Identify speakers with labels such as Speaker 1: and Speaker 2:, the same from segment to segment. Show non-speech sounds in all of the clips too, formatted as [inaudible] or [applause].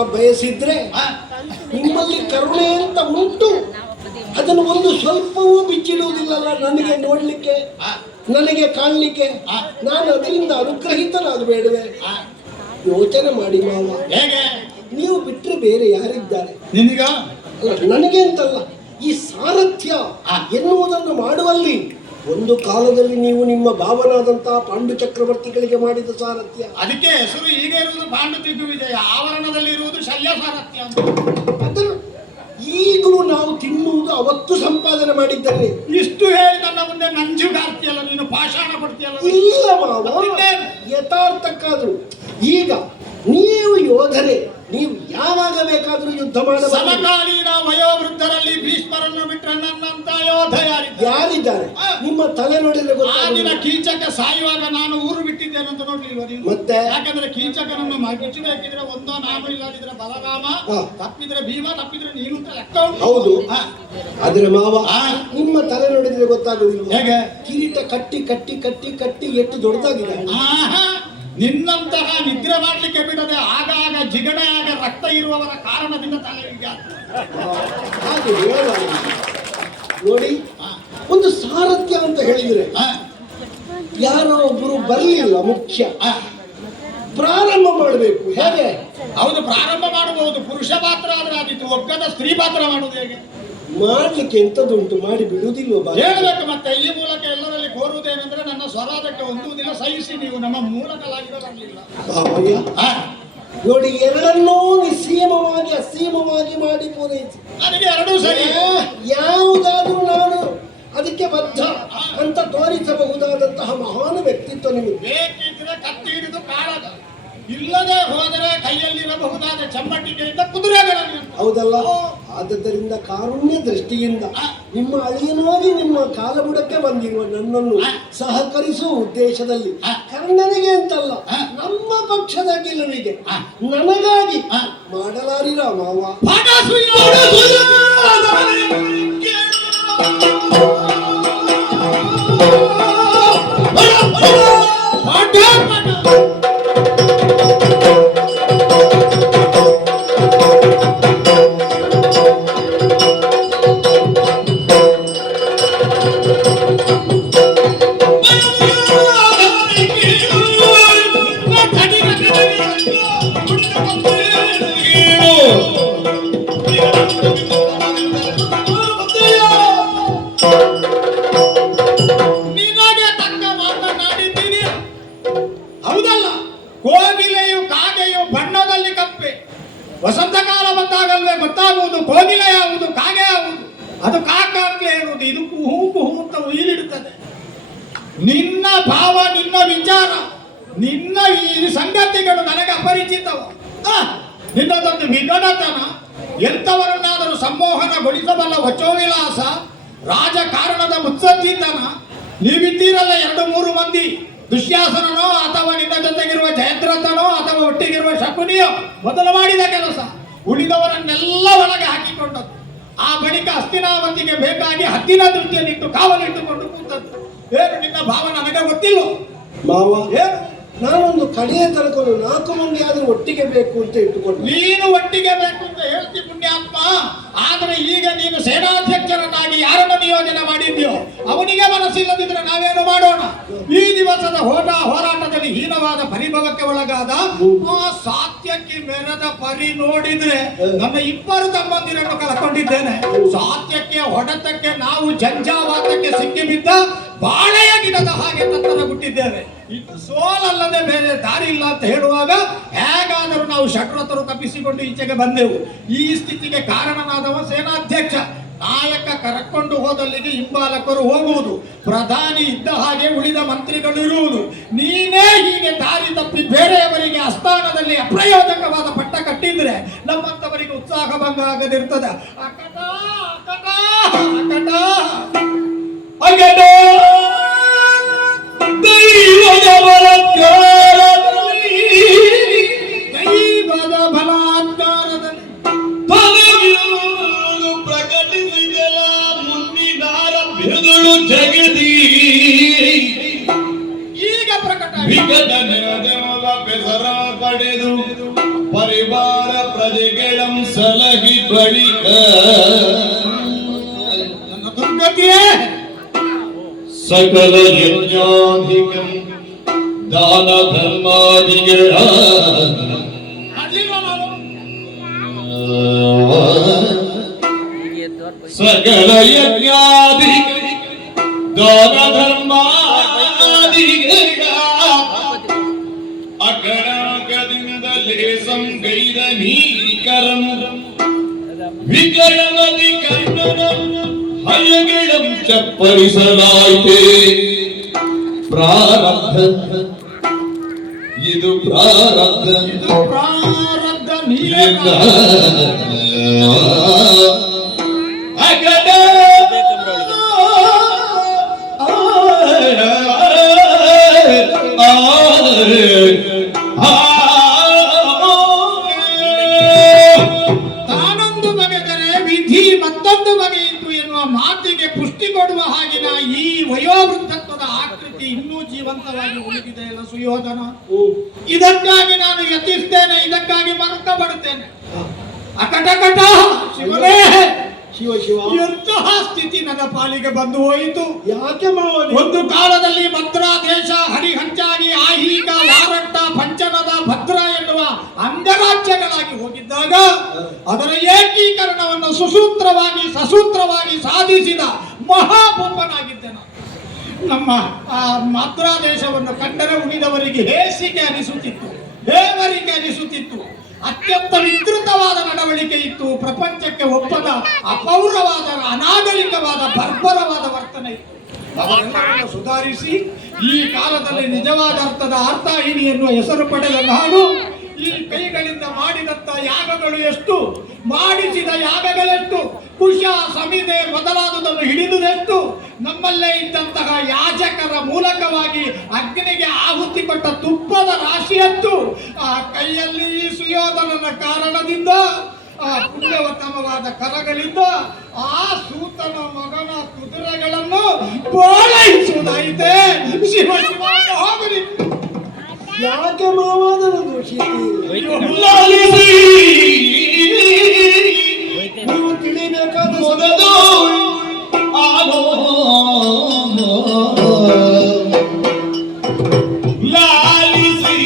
Speaker 1: ಬಯಸಿದ್ರೆ ನಿಮ್ಮಲ್ಲಿ ಕರುಣೆ ಅಂತ ಉಂಟು. ಅದನ್ನು ಒಂದು ಸ್ವಲ್ಪವೂ ಬಿಚ್ಚಿಡುವುದಿಲ್ಲಲ್ಲ ನನಗೆ ನೋಡ್ಲಿಕ್ಕೆ ನನಗೆ ಕಾಣ್ಲಿಕ್ಕೆ. ನಾನು ಅದರಿಂದ ಅನುಗ್ರಹಿತನಾದ ಬೇಡವೆ. ಯೋಚನೆ ಮಾಡಿ ಮಾವ. ನೀವು ಬಿಟ್ಟರೆ ಬೇರೆ ಯಾರಿದ್ದಾರೆ?
Speaker 2: ನಿನಗ?
Speaker 1: ಅಂತಲ್ಲ ಈ ಸಾರಥ್ಯ. ಎನ್ನುವುದನ್ನು ಮಾಡುವಲ್ಲಿ ಒಂದು ಕಾಲದಲ್ಲಿ ನೀವು ನಿಮ್ಮ ಭಾವನಾದಂತಹ ಪಾಂಡು ಚಕ್ರವರ್ತಿಗಳಿಗೆ ಮಾಡಿದ ಸಾರಥ್ಯ.
Speaker 2: ಅದಕ್ಕೆ ಹೆಸರು ಈಗ ಇರುವುದು ಪಾಂಡು ವಿಜಯ ಆವರಣದಲ್ಲಿ ಇರುವುದು ಶಲ್ಯ ಸಾರಥ್ಯ ಅಂತ.
Speaker 1: ಅದನ್ನು ಈಗಲೂ ನಾವು ತಿನ್ನುವುದು ಅವತ್ತು ಸಂಪಾದನೆ ಮಾಡಿದ್ದಲ್ಲಿ.
Speaker 2: ಇಷ್ಟು ಹೇಳಿ ನನ್ನ ಮುಂದೆ ನಂಜುಗಾರ್ತಿಯಲ್ಲ ನೀನು ಪಾಷಾಣ ಕೊಡ್ತೀಯಲ್ಲ.
Speaker 1: ಇಲ್ಲ ಮಾವ? ಯಥಾರ್ಥಕ್ಕಾದ್ರು ಈಗ ನೀವು ಯೋಧನೆ ನೀವು ಯಾವಾಗ ಬೇಕಾದರೂ ಯುದ್ಧ ಮಾಡಬಹುದು
Speaker 2: ಸಮಕಾಲೀನ ವಯೋವೃದ್ಧರಲ್ಲಿ ಭೀಷ್ಮರನ್ನು ಬಿಟ್ಟರೆ ನನ್ನಂತ ಯೋಧ ಯಾರಿದ್ದಾರೆ
Speaker 1: ಯಾರಿದ್ದಾರೆ ನಿಮ್ಮ ತಲೆ ನೋಡಿದ್ರೆ
Speaker 2: ಆ ದಿನ ಕೀಚಕ ಸಾಯುವಾಗ ನಾನು ಊರು ಬಿಟ್ಟಿದ್ದೇನೆ ಅಂತ ನೋಡ್ಲಿಲ್ವ ನೀವು
Speaker 1: ಮತ್ತೆ?
Speaker 2: ಯಾಕಂದ್ರೆ ಕೀಚಕನನ್ನು ಮುಚ್ಚಬೇಕಿದ್ರೆ ಒಂದೋ ನಾನು ಇಲ್ಲದಿದ್ರೆ ಬಲರಾಮ. ತಪ್ಪಿದ್ರೆ ಭೀಮ ತಪ್ಪಿದ್ರೆ ನೀನು ಅಂತ ಲೆಕ್ಕ.
Speaker 1: ಹೌದು. ಆದ್ರೆ ಮಾವ
Speaker 2: ಆ.
Speaker 1: ನಿಮ್ಮ ತಲೆ ನೋಡಿದ್ರೆ ಗೊತ್ತಾಗುದಿಲ್ಲ
Speaker 2: ಹೇಗೆ?
Speaker 1: ಕಿರೀಟ ಕಟ್ಟಿ ಕಟ್ಟಿ ಕಟ್ಟಿ ಕಟ್ಟಿ ಎಷ್ಟು ದೊಡ್ಡದಾಗಿದೆ
Speaker 2: ಆಹಾ, ನಿನ್ನಂತಹ ನಿದ್ರೆ ಮಾಡಲಿಕ್ಕೆ ಬಿಡದೆ ಆಗಾಗ ಆಗ ರಕ್ತ ಇರುವವರ ಕಾರಣದಿಂದ ತಲೆ ಈಗ.
Speaker 1: ನೋಡಿ ಒಂದು ಸಾರಥ್ಯ ಅಂತ ಹೇಳಿದ್ರೆ ಯಾರೋ ಒಬ್ಬರು ಬರಲಿಲ್ಲ ಮುಖ್ಯ. ಪ್ರಾರಂಭ ಮಾಡಬೇಕು. ಹೇಗೆ?
Speaker 2: ಹೌದು ಪ್ರಾರಂಭ ಮಾಡಬಹುದು ಪುರುಷ ಪಾತ್ರ ಆದ್ರೆ ಆದಿತ್ತು ಒಗ್ಗದ ಸ್ತ್ರೀ ಪಾತ್ರ ಮಾಡುವುದು ಹೇಗೆ?
Speaker 1: ಮಾಡ್ಲಿಕ್ಕೆ ಎಂತದುಂಟು ಮಾಡಿ ಬಿಡುವುದಿಲ್ಲ?
Speaker 2: ಹೇಳಬೇಕು ಮತ್ತೆ. ಈ ಮೂಲಕ ಎಲ್ಲರಲ್ಲಿ ಕೋರುವುದೇನೆಂದ್ರೆ ನನ್ನ ಸ್ವರಾದಕ್ಕೆ ಹೊಂದುವುದಿಲ್ಲ ಸಹಿಸಿ ನೀವು ನಮ್ಮ ಮೂಲಕಲಾಗಿರೋ ಬರಲಿಲ್ಲ
Speaker 1: ಬಾವಯ್ಯ,
Speaker 2: ಆ,
Speaker 1: ನೋಡಿ ಎರಡನ್ನೂ ನಿಸ್ಸೀಮವಾಗಿ ಅಸೀಮವಾಗಿ ಮಾಡಿ ಪೂರೈಸಿ.
Speaker 2: ನನಗೆ ಎರಡೂ ಸರಿ.
Speaker 1: ಯಾವುದಾದ್ರೂ ನಾನು ಅದಕ್ಕೆ ಬದ್ಧ ಅಂತ ತೋರಿಸಬಹುದಾದಂತಹ ಮಹಾನ್ ವ್ಯಕ್ತಿತ್ವ ನಿಮಗೆ.
Speaker 2: ಬೇಕಿದ್ರೆ ಕತ್ತಿ ಹಿಡಿದು ಕಾಳಗ ಇಲ್ಲದೆ ಹೋದರೆ ಕೈಯಲ್ಲಿರಬಹುದಾದ ಚಮ್ಮಟ್ಟಿಗೆಯಿಂದ ಕುದುರೆಗಳನ್ನು.
Speaker 1: ಹೌದಲ್ಲ? ಆದ್ದರಿಂದ ಕಾರುಣ್ಯ ದೃಷ್ಟಿಯಿಂದ ನಿಮ್ಮ ಅಳಿಯನಾಗಿ ನಿಮ್ಮ ಕಾಲಬುಡಕ್ಕೆ ಬಂದಿರುವ ನನ್ನನ್ನು ಸಹಕರಿಸುವ ಉದ್ದೇಶದಲ್ಲಿ ಕರ್ಣನಿಗೆ ಅಂತಲ್ಲ ನಮ್ಮ ಪಕ್ಷದ ಗೆಲುವಿಗೆ ನನಗಾಗಿ ಮಾಡಲಾರಿರ ಮಾವ.
Speaker 2: ಇರುವುದು ಇದು ಕುಹು ಕುಹು ಅಂತ ಉಯಿಲಿಡುತ್ತದೆ ನಿನ್ನ ಭಾವ, ನಿನ್ನ ವಿಚಾರ, ನಿನ್ನ ಈ ಸಂಗತಿಗಳು ನನಗೆ ಅಪರಿಚಿತವು. ನಿನ್ನದೊಂದು ವಿಗಡತನ ಎಂಥವರನ್ನಾದರೂ ಸಂಮೋಹನಗೊಳಿಸಬಲ್ಲ ವಚೋವಿಲಾಸ, ರಾಜಕಾರಣದ ಮುತ್ಸದ್ದಿತನ, ನೀವಿದ್ದೀರಲ್ಲ ಎರಡು ಮೂರು ಮಂದಿ, ದುಶ್ಯಾಸನನೋ ಅಥವಾ ನಿನ್ನ ಜೊತೆಗಿರುವ ಜಯದ್ರಥನೋ ಅಥವಾ ಒಟ್ಟಿಗಿರುವ ಶಕುನಿಯೋ, ಮೊದಲು ಮಾಡಿದ ಕೆಲಸ, ಉಳಿದವರನ್ನೆಲ್ಲ ಒಳಗೆ ಹಾಕಿಕೊಂಡದ್ದು. ಆ ಬಳಿಕ ಹಸ್ತಿನಾವತಿಗೆ ಬೇಕಾಗಿ ಹತ್ತಿನ ದೃಷ್ಟಿಯನ್ನಿಟ್ಟು ಕಾವಲಿಟ್ಟುಕೊಂಡು ಕೂತದ್ದು. ಏನು ನಿನ್ನ ಭಾವ ನನಗೆ ಗೊತ್ತಿಲ್ಲ.
Speaker 1: ಮಾವ
Speaker 2: ಏನು
Speaker 1: ನಾನೊಂದು ಕಡೆಯ ತನಕ ಒಂದು ನಾಲ್ಕು ಮಂದಿ ಆದರೂ ಒಟ್ಟಿಗೆ ಬೇಕು ಅಂತ ಇಟ್ಟುಕೊಂಡು.
Speaker 2: ನೀನು ಒಟ್ಟಿಗೆ ಬೇಕು ಅಂತ ಹೇಳ್ತಿ ಪುಣ್ಯಾತ್ಮ. ಆದ್ರೆ ಈಗ ನೀನು ಸೇನಾಧ್ಯಕ್ಷರನ್ನಾಗಿ ಯಾರನ್ನು ನಿಯೋಜನೆ ಮಾಡಿದ್ಯೋ ಅವನಿಗೆ ಮನಸ್ಸಿಲ್ಲದಿದ್ರೆ ನಾವೇನು ಮಾಡೋಣ? ಈ ದಿವಸದ ಹೋಟ ಹೋರಾಟದಲ್ಲಿ ಹೀನವಾದ ಪರಿಭವಕ್ಕೆ ಒಳಗಾದ ಆ ಸಾತ್ಯಕ್ಕೆ ಮೆರೆದ ಪರಿ ನೋಡಿದ್ರೆ ನನ್ನ ಇಬ್ಬರು ತಮ್ಮಂದಿರನ್ನು ಕಳ್ಕೊಂಡಿದ್ದೇನೆ. ಸಾತ್ಯಕ್ಕೆ, ಹೊಡೆತಕ್ಕೆ ನಾವು ಜಂಜಾವಾತಕ್ಕೆ ಸಿಕ್ಕಿಬಿದ್ದ ಬಾಳೆಯ ಗಿಡದ ಹಾಗೆ ತತ್ತರ ಬಿಟ್ಟಿದ್ದೇವೆ. ಇದು ಸೋಲಲ್ಲದೆ ಬೇರೆ ದಾರಿ ಇಲ್ಲ ಅಂತ ಹೇಳುವಾಗ ಹೇಗಾದರೂ ನಾವು ಶಕ್ರತರು ತಪ್ಪಿಸಿಕೊಂಡು ಈಚೆಗೆ ಬಂದೆವು. ಈ ಸ್ಥಿತಿಗೆ ಕಾರಣನಾದವ ಸೇನಾಧ್ಯಕ್ಷ. ನಾಯಕ ಕರಕೊಂಡು ಹೋದಲ್ಲಿಗೆ ಹಿಂಬಾಲಕರು ಹೋಗುವುದು. ಪ್ರಧಾನಿ ಇದ್ದ ಹಾಗೆ ಉಳಿದ ಮಂತ್ರಿಗಳು ಇರುವುದು. ನೀನೇ ಹೀಗೆ ದಾರಿ ತಪ್ಪಿ ಬೇರೆಯವರಿಗೆ ಅಸ್ಥಾನದಲ್ಲಿ ಅಪ್ರಯೋಜಕವಾದ ಪಟ್ಟ ಕಟ್ಟಿದ್ರೆ ನಮ್ಮಂತವರಿಗೆ ಉತ್ಸಾಹ ಭಂಗ ಆಗದಿರ್ತದೆ. ಅಕಟ ಅಕಟ ಅಕಟ.
Speaker 3: வழி. சகல
Speaker 2: யஜ்ஞாதிகம் தான
Speaker 3: தர்மாதிகள் சகல யஜ்ஞாதிகள் ಧರ್ಮಾದಿಗಳ ಅಗಣಾಗದಿಂದಲೇ ಸಂಗೈದ ನೀಕರಂ ವಿಜಯವದಿ ಕರ್ಣನಂ ಹಯಗಿಳಂ ಚಪ್ಪರಿಸಲಾಯಿತೆ ಪ್ರಾರಬ್ಧ. ಇದು ಪ್ರಾರಬ್ಧ
Speaker 2: ಪ್ರಾರಬ್ಧ ನೀವೇ ವಯೋವೃದ್ಧತ್ವದ ಆಕೃತಿ ಇನ್ನೂ ಜೀವಂತವಾಗಿ ಉಳಿದಿದೆಯಲ್ಲ ಸುಯೋಧನ? ಇದಕ್ಕಾಗಿ ನಾನು ಯತಿಸ್ತೇನೆ ಇದಕ್ಕಾಗಿ ಮರಕ ಪಡುತ್ತೇನೆ ಅಕಟಕಟ ಶಿವನೇ!
Speaker 1: ಶಿವ ಶಿವ.
Speaker 2: ಎಂತಹ ಸ್ಥಿತಿ ನನ್ನ ಪಾಲಿಗೆ ಬಂದು ಹೋಯಿತು.
Speaker 1: ಯಾಕೆ
Speaker 2: ಒಂದು ಕಾಲದಲ್ಲಿ ಭದ್ರಾ ದೇಶ ಹರಿಹಂಚಾಗಿ ಆಹೀಗ ವಾರಟ್ಟ ಪಂಚನದ ಭದ್ರ ಎನ್ನುವ ಅಂಗರಾಜ್ಯಗಳಾಗಿ ಹೋಗಿದ್ದಾಗ ಅದರ ಏಕೀಕರಣವನ್ನು ಸುಸೂತ್ರವಾಗಿ ಸಸೂತ್ರವಾಗಿ ಸಾಧಿಸಿದ ಮಹಾಭೂಪನಾಗಿದ್ದೆ ನಾನು. ನಮ್ಮ, ಆ ಮಾತೃ ದೇಶವನ್ನು ಕಂಡರೆ ಉಳಿದವರಿಗೆ ಹೇಸಿಗೆ ಅನಿಸುತ್ತಿತ್ತು ದೇವರಿಗೆ ಅನಿಸುತ್ತಿತ್ತು. ಅತ್ಯಂತ ವಿಕೃತವಾದ ನಡವಳಿಕೆ ಇತ್ತು. ಪ್ರಪಂಚಕ್ಕೆ ಒಪ್ಪದ ಅಪೌರವಾದ, ಅನಾಗರಿಕವಾದ, ಬರ್ಬರವಾದ ವರ್ತನೆ ಇತ್ತು. ಸುಧಾರಿಸಿ, ಈ ಕಾಲದಲ್ಲಿ ನಿಜವಾದ ಅರ್ಥದ ಅರ್ಥಹೀನಿ ಎನ್ನುವ ಹೆಸರು ಪಡೆದ ನಾನು, ಈ ಕೈಗಳಿಂದ ಮಾಡಿದಂತ ಯಾಗಗಳು ಎಷ್ಟು? ಮಾಡಿಸಿದ ಯಾಗಗಳೆಷ್ಟು? ಕುಶ ಸಮಿದೆ ಮೊದಲಾದುದನ್ನು ಹಿಡಿದುದೆಷ್ಟು? ನಮ್ಮಲ್ಲೇ ಇದ್ದಂತಹ ಯಾಜಕರ ಮೂಲಕವಾಗಿ ಅಗ್ನಿಗೆ ಆಹುತಿ ಕೊಟ್ಟ ತುಪ್ಪದ ರಾಶಿಯತ್ತು ಆ ಕೈಯಲ್ಲಿ ಈ ಸುಯೋಧನನ ಕಾರಣದಿಂದ, ಆ ಪುಣ್ಯವತಮವಾದ ಕರಗಳಿಂದ ಆ ಸೂತನ ಮಗನ ಕುದುರೆಗಳನ್ನು ಬೋಳೈಸುವುದಾಯಿತೆ ಶಿವ ಶಿವ.
Speaker 1: ಯಾಕೆ ಮಾವಾದನ ದೋಷಿತಿ ನೀವು ತಿಳಿಬೇಕಾದ
Speaker 3: ಮೊದಲು ಆನೋ ಲಾಲಿಸಿ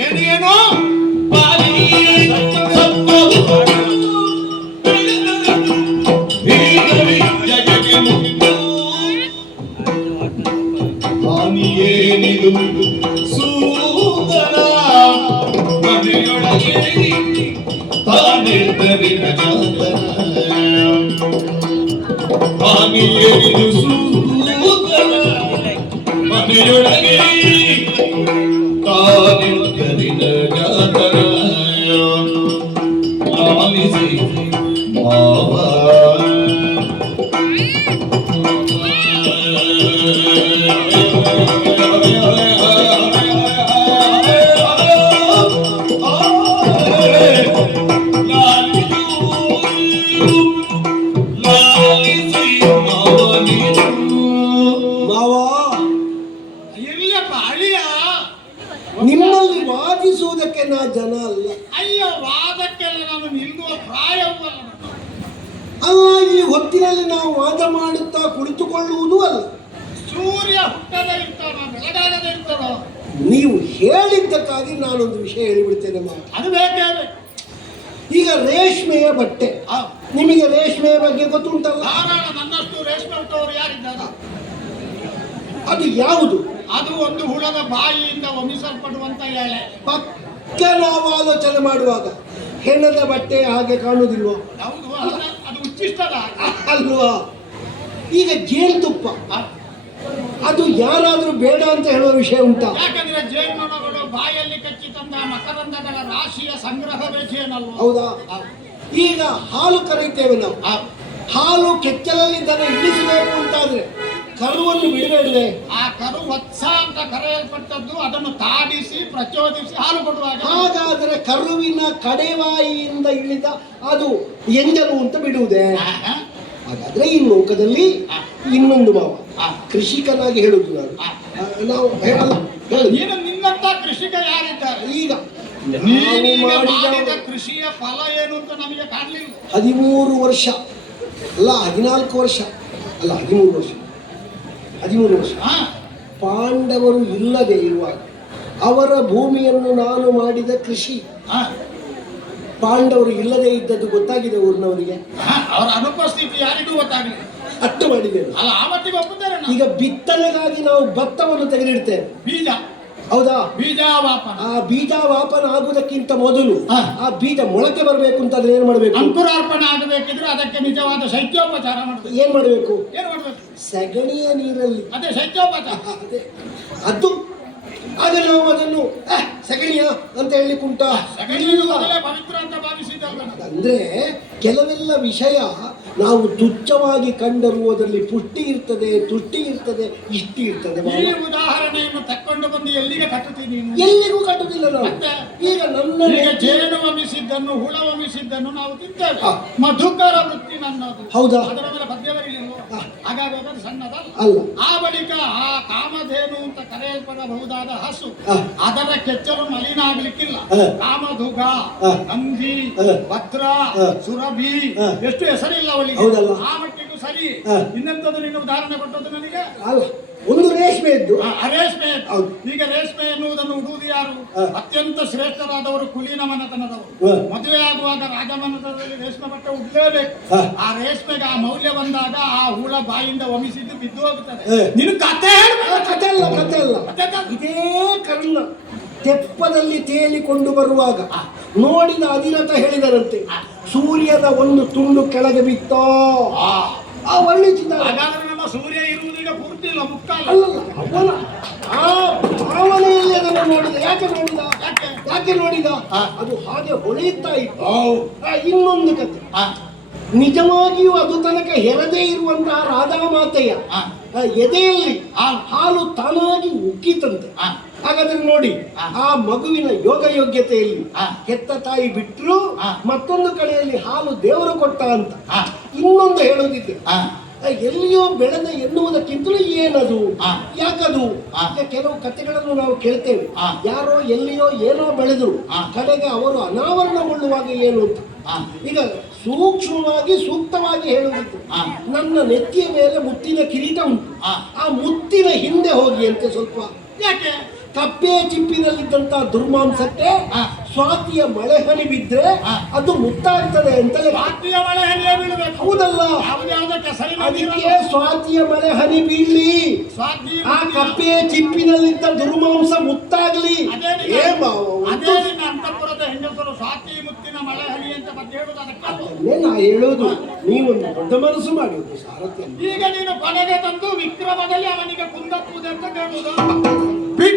Speaker 2: ಏನೇನೋ
Speaker 3: ಏನಿದು ಸೂತನ ಮನೆಯೊಳಗೆ
Speaker 1: ಮನೆಯೊಳಗೆ ಜನ ಅಲ್ಲ.
Speaker 2: ಅಯ್ಯೋ ವಾದಕ್ಕೆಲ್ಲ ನಾನು ನಿಲ್ಲುವ ಪ್ರಾಯವಲ್ಲ.
Speaker 1: ಅಲ್ಲ ಈ ಹೊತ್ತಿನಲ್ಲಿ ನಾವು ವಾದ ಮಾಡುತ್ತಾ ಕುಳಿತುಕೊಳ್ಳುವುದೂ ಅಲ್ಲ.
Speaker 2: ಸೂರ್ಯ ಹುಟ್ಟದ ಇರ್ತಾನ ಬೆಳಗಾಗದ ಇರ್ತದ
Speaker 1: ನೀವು ಹೇಳಿದ್ದಕ್ಕಾಗಿ ನಾನೊಂದು ವಿಷಯ ಹೇಳಿಬಿಡ್ತೇನೆ ಮಾತು
Speaker 2: ಅದು ಬೇಕೇ ಬೇಕು.
Speaker 1: ಈಗ ರೇಷ್ಮೆಯ ಬಟ್ಟೆ. ನಿಮಗೆ ರೇಷ್ಮೆಯ ಬಗ್ಗೆ ಗೊತ್ತುಂಟಲ್ಲ?
Speaker 2: ಧಾರಾಳ ನನ್ನಷ್ಟು ರೇಷ್ಮೆ ಹುಟ್ಟವರು ಯಾರಿದ್ದಾರೆ?
Speaker 1: ಅದು ಯಾವುದು?
Speaker 2: ಅದು ಒಂದು ಹುಳದ ಬಾಯಿಯಿಂದ ಒಮಿಸಲ್ಪಡುವಂತ ಎಳೆ.
Speaker 1: ಪಕ್ಕ ನಾವು ಆಲೋಚನೆ ಮಾಡುವಾಗ ಹೆಣದ ಬಟ್ಟೆ ಹಾಗೆ ಕಾಣುವುದಿಲ್ವ?
Speaker 2: ಹೌದು ಅದು ಉಚ್ಚಿಷ್ಟದ
Speaker 1: ಅಲ್ವಾ? ಈಗ ಜೇನುತುಪ್ಪ ಅದು ಯಾರಾದರೂ ಬೇಡ ಅಂತ ಹೇಳುವ ವಿಷಯ ಉಂಟಾ?
Speaker 2: ಯಾಕಂದ್ರೆ ಜೇನುನೊಣಗಳು ಬಾಯಲ್ಲಿ ಕಚ್ಚಿ ತಂದ ಮಕರಂದಗಳ ರಾಶಿಯ ಸಂಗ್ರಹವೇ ಜೇನಲ್ವ.
Speaker 1: ಹೌದಾ? ಈಗ ಹಾಲು ಕರೀತೇವೆ ನಾವು. ಹಾಲು ಕೆಚ್ಚಲಲ್ಲಿ ದನ ಇಳಿಸಬೇಕು ಅಂತಾದ್ರೆ ಕರುವನ್ನು ಬಿಡುಗಡೆ
Speaker 2: ಆ ಕರು ವತ್ಸ ಅಂತ ಕರೆಯಲ್ಪಟ್ಟದ್ದು ಅದನ್ನು ತಾಡಿಸಿ ಪ್ರಚೋದಿಸಿ ಹಾಲು ಕೊಡುವಾಗ
Speaker 1: ಹಾಗಾದರೆ ಕರುವಿನ ಕಡೆವಾಯಿಯಿಂದ ಇಳಿದ ಅದು ಎಂಜಲು ಅಂತ ಬಿಡುವುದೇ? ಹಾಗಾದ್ರೆ ಈ ಲೋಕದಲ್ಲಿ ಇನ್ನೊಂದು ಭಾವ.
Speaker 2: ಆ.
Speaker 1: ಕೃಷಿಕನಾಗಿ ಹೇಳುದು ನಾನು. ನಾವು ಹೇಳಲ್ಲ. ಏನು
Speaker 2: ನೀನು ನಿನ್ನಂತ ಕೃಷಿಕ ಯಾರಿದ್ದಾರೆ?
Speaker 1: ಈಗ.
Speaker 2: ಕೃಷಿಯ ಫಲ ಏನು ಅಂತ ನಮಗೆ ಕಾಣಲಿಲ್ಲ.
Speaker 1: ಹದಿಮೂರು ವರ್ಷ. ಅಲ್ಲ ಹದಿನಾಲ್ಕು ವರ್ಷ. ಅಲ್ಲ ಹದಿಮೂರು ವರ್ಷ. ಹದಿಮೂರು ವರ್ಷ. ಪಾಂಡವರು ಇಲ್ಲದೆ ಇರುವಾಗ ಅವರ ಭೂಮಿಯನ್ನು ನಾನು ಮಾಡಿದ ಕೃಷಿ. ಪಾಂಡವರು ಇಲ್ಲದೆ ಇದ್ದದ್ದು ಗೊತ್ತಾಗಿದೆ ಊರಿನವರಿಗೆ?
Speaker 2: ಅವರ ಅನುಪಸ್ಥಿತಿ ಯಾರಿಗೂ ಗೊತ್ತಾಗಲಿಲ್ಲ.
Speaker 1: ಅಟ್ಟು ಮಾಡಿದ್ದೇವೆ
Speaker 2: ಅಲ್ಲ ಆ ಮಟ್ಟಿಗೆ ಒಪ್ಪುತ್ತಾರೆ
Speaker 1: ಈಗ ಬಿತ್ತನೆಗಾಗಿ ನಾವು ಭತ್ತವನ್ನು ತೆಗೆದಿಡ್ತೇವೆ.
Speaker 2: ಬೀಜ.
Speaker 1: ಹೌದಾ?
Speaker 2: ಬೀಜಾವಾಪನ.
Speaker 1: ಆ ಬೀಜ ವಾಪನ ಆಗುವುದಕ್ಕಿಂತ ಮೊದಲು ಆ ಬೀಜ ಮೊಳಕೆ ಬರಬೇಕು ಅಂತಂದ್ರೆ ಏನ್ ಮಾಡಬೇಕು?
Speaker 2: ಅಂಕುರಾರ್ಪಣೆ ಆಗಬೇಕಿದ್ರೆ ಅದಕ್ಕೆ ನಿಜವಾದ ಶೈತ್ಯೋಪಚಾರ ಮಾಡಬೇಕು.
Speaker 1: ಏನ್ ಮಾಡಬೇಕು?
Speaker 2: ಏನು ಮಾಡಬೇಕು?
Speaker 1: ಸಗಣಿಯ ನೀರಲ್ಲಿ.
Speaker 2: ಅದೇ ಶೈತ್ಯೋಪಚಾರ. [laughs]
Speaker 1: ಅದೇ. ಅದು. ಆಗ ನಾವು ಅದನ್ನು ಸಗಣಿಯ ಅಂತ ಹೇಳಿ
Speaker 2: ಕುಂಟ ಮೊದಲೇ ಪವಿತ್ರ ಅಂತ ಭಾವಿಸಿದ
Speaker 1: ಅಂದ್ರೆ ಕೆಲವೆಲ್ಲ ವಿಷಯ ನಾವು ತುಚ್ಛವಾಗಿ ಕಂಡರೂ ಅದರಲ್ಲಿ ಪುಷ್ಟಿ ಇರ್ತದೆ ತುಷ್ಟಿ ಇರ್ತದೆ ಇಷ್ಟಿ ಇರ್ತದೆ
Speaker 2: ಈ ಉದಾಹರಣೆಯನ್ನು ತಕ್ಕೊಂಡು ಬಂದು ಎಲ್ಲಿಗೆ ಕಟ್ಟುತ್ತೀನಿ
Speaker 1: ಎಲ್ಲಿಗೂ ಕಟ್ಟುತ್ತಿಲ್ಲ ನಾವು. ಈಗ ನನ್ನ
Speaker 2: ಜೇನು ವಮಿಸಿದ್ದನ್ನು ಹುಳ ವಮಿಸಿದ್ದನ್ನು ನಾವು ತಿಂತೇವೆ. ಮಧುಕರ ವೃತ್ತಿ ನನ್ನದು.
Speaker 1: ಹೌದಾ?
Speaker 2: ಅದರ ಮೇಲೆ ಪದ್ಯವರಿಲ್ಲ
Speaker 1: ಸಣ್ಣದ
Speaker 2: ಹಾಗಾಗಿ ಸಣ್ಣದಲ್ಲ
Speaker 1: ಅಲ್ಲ.
Speaker 2: ಆ ಬಳಿಕ ಆ ಕಾಮಧೇನು ಅಂತ ಕರೆಯಲ್ಪಡಬಹುದಾದ ಹಸು ಅದರ ಕೆಚ್ಚಲು ಮಲಿನ ಆಗ್ಲಿಕ್ಕಿಲ್ಲ. ಕಾಮಧುಗ
Speaker 1: ಅಂಗಿ.
Speaker 2: ಭದ್ರ
Speaker 1: ಹಾ. ಹಾ.
Speaker 2: ಎಷ್ಟು ಹೆಸರಿಲ್ಲ ಅವಳಿಗೆ.
Speaker 1: ಹೌದಲ್ಲ?
Speaker 2: ಆ ಮಟ್ಟಿಗೂ ಸರಿ.
Speaker 1: ಇನ್ನೆಂಥದ್ದು
Speaker 2: ನಿನ್ನ ನೀನು ಉದಾಹರಣೆ ಕೊಟ್ಟದ್ದು ನನಗೆ?
Speaker 1: ಅಲ್ಲ ಒಂದು ರೇಷ್ಮೆ ಇದ್ದು.
Speaker 2: ರೇಷ್ಮೆ. ಈಗ ರೇಷ್ಮೆ ಎನ್ನುವುದನ್ನು ಉಡುವುದು ಯಾರು? ಅತ್ಯಂತ ಶ್ರೇಷ್ಠರಾದವರು ಕುಲೀನ ಮನೆತನದವರು. ಮದುವೆ ಆಗುವಾಗ ರಾಜಮನೆತನದಲ್ಲಿ ರೇಷ್ಮೆ ಬಟ್ಟೆ ಉಡ್ಲೇಬೇಕು. ಆ ರೇಷ್ಮೆಗೆ ಆ ಮೌಲ್ಯ ಬಂದಾಗ ಆ ಹುಳ ಬಾಯಿಂದ ಒಮಿಸಿದ್ದು ಬಿದ್ದು ಹೋಗುತ್ತದೆ
Speaker 1: ನಿನ್ನ
Speaker 2: ನೀನು ಕತೆ
Speaker 1: ಕತೆ ಅಲ್ಲ. ಕತೆ ಅಲ್ಲ. ಇದೇ ಕರ್ಣ. ತೆಪ್ಪದಲ್ಲಿ ತೇಲಿಕೊಂಡು ಬರುವಾಗ ನೋಡಿದ ಅಧಿರಥ ಹೇಳಿದರಂತೆ ಸೂರ್ಯದ ಒಂದು ತುಂಡು ಕೆಳಗೆ ಬಿತ್ತೋ
Speaker 2: ಆ,
Speaker 1: ಒಳ್ಳೆ
Speaker 2: ಚಿತ್ರ ನಮ್ಮ ಸೂರ್ಯ ಇರುವುದೀಗ ಪೂರ್ತಿ ಇಲ್ಲ ಮುಕ್ಕಾಲ.
Speaker 1: ಅವನ ಆ ಭಾವನೆಯಲ್ಲಿ ಅದನ್ನು ನೋಡಿದ. ಯಾಕೆ ನೋಡಿದ?
Speaker 2: ಯಾಕೆ?
Speaker 1: ನೋಡಿದ. ಅದು ಹಾಗೆ ಹೊಳೆಯುತ್ತಾ ಇತ್ತು. ಇನ್ನೊಂದು ಕತೆ ನಿಜವಾಗಿಯೂ ಅದು ತನಕ ಹೆರದೇ ಇರುವಂತಹ ರಾಧಾ ಮಾತೆಯ ಎದೆಯಲ್ಲಿ
Speaker 2: ಆ,
Speaker 1: ಹಾಲು ತಾನಾಗಿ ಉಕ್ಕಿತಂತೆ.
Speaker 2: ಆ,
Speaker 1: ಹಾಗಾದ್ರೆ ನೋಡಿ
Speaker 2: ಆ.
Speaker 1: ಮಗುವಿನ ಯೋಗ ಯೋಗ್ಯತೆಯಲ್ಲಿ. ಹೆತ್ತ ತಾಯಿ
Speaker 2: ಬಿಟ್ಟರು.
Speaker 1: ಮತ್ತೊಂದು ಕಡೆಯಲ್ಲಿ ಹಾಲು ದೇವರು ಕೊಟ್ಟ ಅಂತ ಇನ್ನೊಂದು ಹೇಳೋದಿದೆ
Speaker 2: ಆ,
Speaker 1: ಆ, ಎಲ್ಲಿಯೋ ಬೆಳೆದ ಎನ್ನುವುದಕ್ಕಿಂತಲೂ ಏನದು. ಯಾಕದು. ಕೆಲವು ಕಥೆಗಳನ್ನು ನಾವು ಕೇಳ್ತೇವೆ. ಯಾರೋ ಎಲ್ಲಿಯೋ ಏನೋ ಬೆಳೆದ್ರು
Speaker 2: ಆ.
Speaker 1: ಕಡೆಗೆ ಅವರು ಅನಾವರಣಗೊಳ್ಳುವಾಗ ಏನು ಅಂತ ಈಗ ಸೂಕ್ಷ್ಮವಾಗಿ ಸೂಕ್ತವಾಗಿ ಹೇಳುವುದು
Speaker 2: ಆ.
Speaker 1: ನನ್ನ ನೆತ್ತಿಯ ಮೇಲೆ ಮುತ್ತಿನ ಕಿರೀಟ ಉಂಟು.
Speaker 2: ಆ
Speaker 1: ಮುತ್ತಿನ ಹಿಂದೆ ಹೋಗಿ ಅಂತ ಸ್ವಲ್ಪ
Speaker 2: ಯಾಕೆ
Speaker 1: ಕಪ್ಪೆ ಚಿಪ್ಪಿನಲ್ಲಿದ್ದಂತ ದುರ್ಮಾಂಸಕ್ಕೆ. ಸ್ವಾತಿಯ ಮಳೆ ಹನಿ ಬಿದ್ರೆ. ಅದು ಮುತ್ತಾಗ್ತದೆ ಅಂತಲೇ
Speaker 2: ಸ್ವಾತಿಯ ಮಳೆ ಹನಿಯೇ ಬೀಳಬೇಕು.
Speaker 1: ಹೌದಲ್ಲ? ಅದಕ್ಕೆ. ಸ್ವಾತಿಯ ಮಳೆ ಹನಿ ಬೀಳ್ಲಿ.
Speaker 2: ಸ್ವಾತಿ
Speaker 1: ಆ ಕಪ್ಪೆ ಚಿಪ್ಪಿನಲ್ಲಿದ್ದ ದುರ್ಮಾಂಸ ಮುತ್ತಾಗ್ಲಿ.
Speaker 2: ಅಂತ
Speaker 1: ನಾ ಹೇಳೋದು. ನೀವೊಂದು ದೊಡ್ಡ ಮನಸ್ಸು ಮಾಡುವುದು ಸಾರಥ್ಯ
Speaker 2: ಈಗ ನೀನು ಕೊನೆಗೆ ತಂದು ವಿಕ್ರಮದಲ್ಲಿ ಅವನಿಗೆ ಕುಂದಪ್ಪುವುದೆಂತ ಕೇಳುವುದು ಛೀ,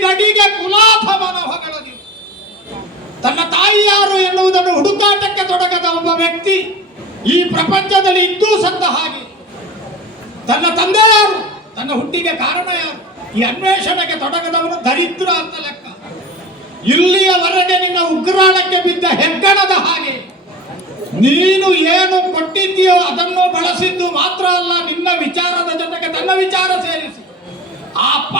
Speaker 2: ಅಡಿಗಡಿಗೆ ಕುಲಾಥಮನ ಹೊಗಳದಿ ತನ್ನ ತಾಯಿ ಯಾರು ಎನ್ನುವುದನ್ನು ಹುಡುಕಾಟಕ್ಕೆ ತೊಡಗದ ಒಬ್ಬ ವ್ಯಕ್ತಿ ಈ ಪ್ರಪಂಚದಲ್ಲಿ ಇದ್ದೂ ಸತ್ತ ಹಾಗೆ. ತನ್ನ ತಂದೆ ಯಾರು? ತನ್ನ ಹುಟ್ಟಿಗೆ ಕಾರಣ ಯಾರು? ಈ ಅನ್ವೇಷಣೆಗೆ ತೊಡಗದವನು ದರಿದ್ರ ಅಂತ ಲೆಕ್ಕ. ಇಲ್ಲಿಯವರೆಗೆ ನಿನ್ನ ಉಗ್ರಾಣಕ್ಕೆ ಬಿದ್ದ ಹೆಗ್ಗಣದ ಹಾಗೆ. ನೀನು ಏನು ಕೊಟ್ಟಿದ್ದೀಯೋ ಅದನ್ನು ಬಳಸಿದ್ದು ಮಾತ್ರ ಅಲ್ಲ, ನಿನ್ನ ವಿಚಾರದ ಜೊತೆಗೆ ತನ್ನ ವಿಚಾರ ಸೇರಿಸಿ. ಆ